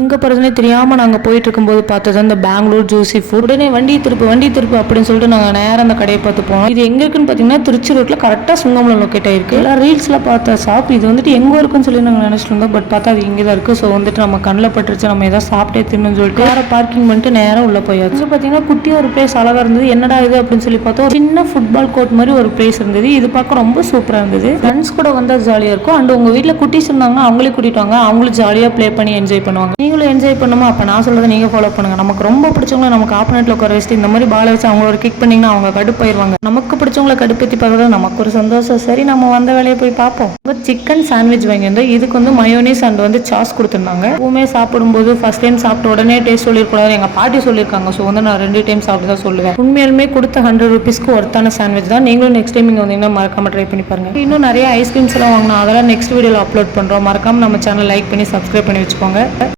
எங்கே போகிறதுனே தெரியாமல் நாங்கள் போயிட்டு இருக்கும்போது பார்த்தது அந்த பெங்களூர் ஜூசி ஃபுட். உடனே வண்டி திருப்பு அப்படின்னு சொல்லிட்டு நாங்கள் நேரம் அந்த கடையை பார்த்து போனோம். இது எங்கே இருக்குன்னு பார்த்தீங்கன்னா திருச்சி ரோட்டில் கரெக்டாக சுங்கம்ல லொக்கேட் ஆயிருக்கு. எல்லாம் ரீல்ஸில் பார்த்த ஷாப் இது வந்துட்டு எங்கே இருக்குன்னு சொல்லி நாங்கள் நினச்சிட்டு இருந்தோம். பட் பார்த்தா அது இங்கே தான் இருக்குது. ஸோ வந்துட்டு நம்ம கண்ணில் பட்டுருச்சு, நம்ம எதாவது சாப்பிட்டே தின்னு சொல்லிட்டு வேறு பார்க்கிங் பண்ணிட்டு நேரம் உள்ளே போயாச்சு. பார்த்தீங்கன்னா குட்டி ஒரு பிளேஸ் அழகாக இருந்தது. என்னடா இது அப்படின்னு சொல்லி பார்த்தோம். ஒரு சின்ன ஃபுட்பால் கோர்ட் மாதிரி ஒரு பிளேஸ் இருந்தது. இது பார்க்க ரொம்ப சூப்பராக இருந்தது. ஃப்ரெண்ட்ஸ் கூட வந்தால் ஜாலியாக இருக்கும். அண்ட் உங்கள் வீட்டில் குட்டிஸ் இருந்தாங்கன்னா அவங்களே கூட்டிட்டு வாங்க, அவங்களும் ஜாலியாக ப்ளே பண்ணி என்ஜாய் பண்ணுவாங்க. நீங்களும் என்ஜாய் பண்ணுமா? அப்போ நான் சொல்றதை நீங்க ஃபாலோ பண்ணுங்க. நமக்கு ரொம்ப பிடிச்சவங்களை நமக்கு ஆப்போனட்ல உட்கார வச்சுட்டு இந்த மாதிரி பாலை வச்சு அவங்க ஒரு கிக் பண்ணீங்கன்னா அவங்க கடுப்பாயிருவாங்க. நமக்கு பிடிச்சவங்களை கடுப்பேற்றி பார்க்கறது நமக்கு ஒரு சந்தோஷம். சரி, நம்ம வந்த வேலையை போய் பார்ப்போம். சிக்கன் சாண்ட்விச் வாங்கியிருந்தோம். இதுக்கு வந்து மயோனீஸ் அண்ட் வந்து சாஸ் கொடுத்துருந்தாங்க. எப்பவுமே சாப்பிடும்போது ஃபர்ஸ்ட் டைம் சாப்பிட்ட உடனே டேஸ்ட் சொல்லிருக்கூடாது, எங்க பாட்டி சொல்லியிருக்காங்க. ஸோ வந்து நான் 2 டைம் சாப்பிட்டு தான் சொல்லுவேன். உண்மையாலுமே கொடுத்த 100 ரூபீஸ்க்கு ஒர்த்தான சாண்ட்விச் தான். நீங்களும் நெக்ஸ்ட் டைம் இங்கே வந்தீங்கன்னா மறக்காம ட்ரை பண்ணி பாருங்க. இன்னும் நிறைய ஐஸ்கிரீம்ஸ் எல்லாம் வாங்கினா அதெல்லாம் நெக்ஸ்ட் வீடியோவில் அப்லோட் பண்றோம். மறக்காம நம்ம சேனல் லைக் பண்ணி சப்ஸ்கிரைப் பண்ணி வச்சுக்கோங்க.